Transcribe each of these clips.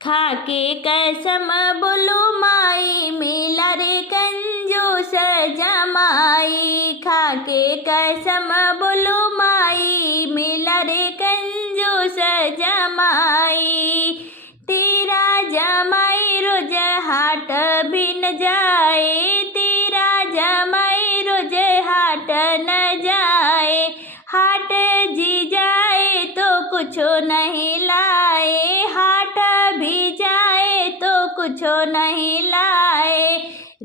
खाके कसम बोलो माई, मिला रे कंजूस जमाई। खाके कसम बोलो माई, मिला रे कंजूस जमाई। तेरा जमाई रोज हाट भी न जाए, तेरा जमाई रोज हाट न जाए। हाट जी जाए तो कुछ नहीं लाए, हाट भी जाए तो कुछ नहीं लाए।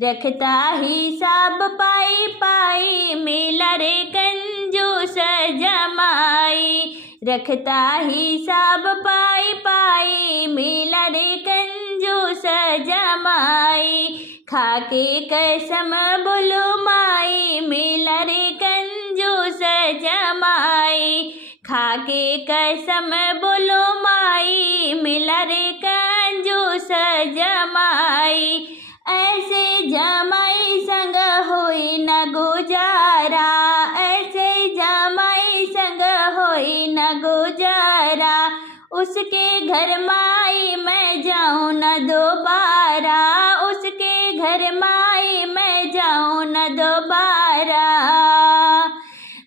रखता हिसाब पाई पाई, मिला रे कंजूस जमाई। रखता हिसाब पाई पाई, मिला रे कंजूस जमाई। खाके कसम बोलो माई, मिला रे कंजूस जमाई। खाके कसम बोलो माई, मिला रे कंजूस जमाई। ऐसे जमाई संग होई न गुजारा, ऐसे जमाई संग होई न गुजारा। उसके घर माई मैं जाऊं न दोबारा, उसके घर माई मैं जाऊं न दोबारा।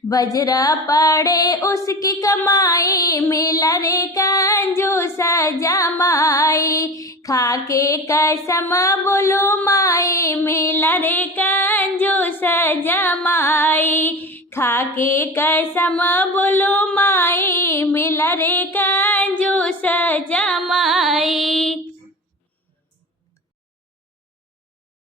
बजरा पड़े उसकी कमाई, मिला रे कंजूस जमाई। खाके कसम बोलो माई, मिला रे कंजूस जमाई। खाके कसम बोलो माई, मिला रे कंजूस जमाई।